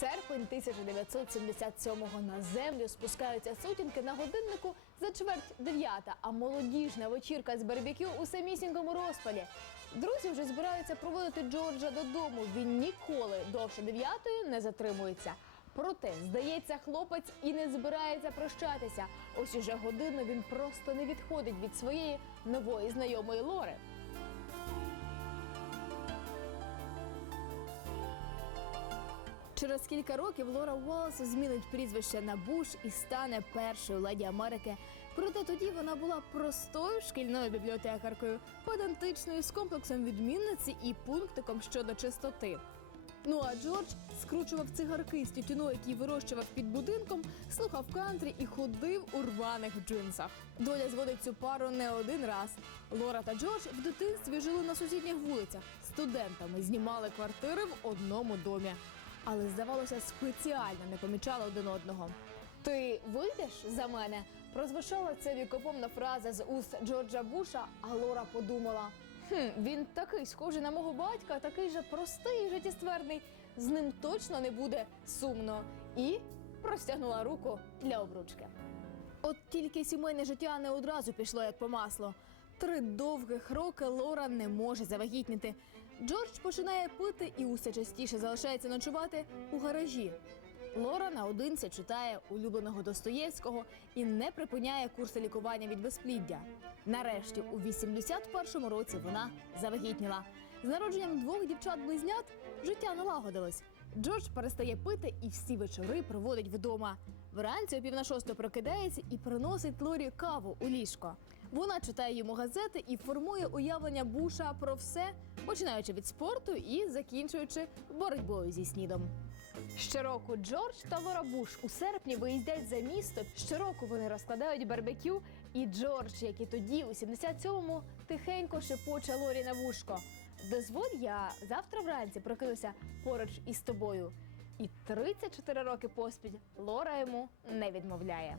Серпень 1977-го на землю спускаються сутінки на годиннику за чверть дев'ята, а молодіжна вечірка з барбекю у самісінькому розпалі. Друзі вже збираються проводити Джорджа додому. Він ніколи довше дев'ятої не затримується. Проте, здається, хлопець і не збирається прощатися. Ось уже годину він просто не відходить від своєї нової знайомої Лори. Через кілька років Лора Уоллес змінить прізвище на Буш і стане першою леді Америки. Проте тоді вона була простою шкільною бібліотекаркою, педантичною з комплексом відмінниці і пунктиком щодо чистоти. Ну а Джордж скручував цигарки з тютюну, який вирощував під будинком, слухав кантрі і ходив у рваних джинсах. Доля зводить цю пару не один раз. Лора та Джордж в дитинстві жили на сусідніх вулицях. Студентами знімали квартири в одному домі. Але, здавалося, спеціально не помічали один одного. Ти вийдеш за мене? Прозвучала ця вікопомна фраза з уст Джорджа Буша, а Лора подумала: хм, він такий схожий на мого батька, такий же простий і життєстверний. З ним точно не буде сумно. І простягнула руку для обручки. От тільки сімейне життя не одразу пішло як по маслу. Три довгих роки Лора не може завагітніти. Джордж починає пити і усе частіше залишається ночувати у гаражі. Лора наодинці читає улюбленого Достоєвського і не припиняє курси лікування від безпліддя. Нарешті, у 81-му році вона завагітніла. З народженням двох дівчат-близнят життя налагодилось. Джордж перестає пити і всі вечори проводить вдома. Вранці о пів на шосту прокидається і приносить Лорі каву у ліжко. Вона читає йому газети і формує уявлення Буша про все, починаючи від спорту і закінчуючи боротьбою зі снідом. Щороку Джордж та Лора Буш у серпні виїздять за місто. Щороку вони розкладають барбекю, і Джордж, як і тоді, у 77-му, тихенько шепоче Лорі на вушко. Дозволь, я завтра вранці прокинуся поруч із тобою. І 34 роки поспіль Лора йому не відмовляє.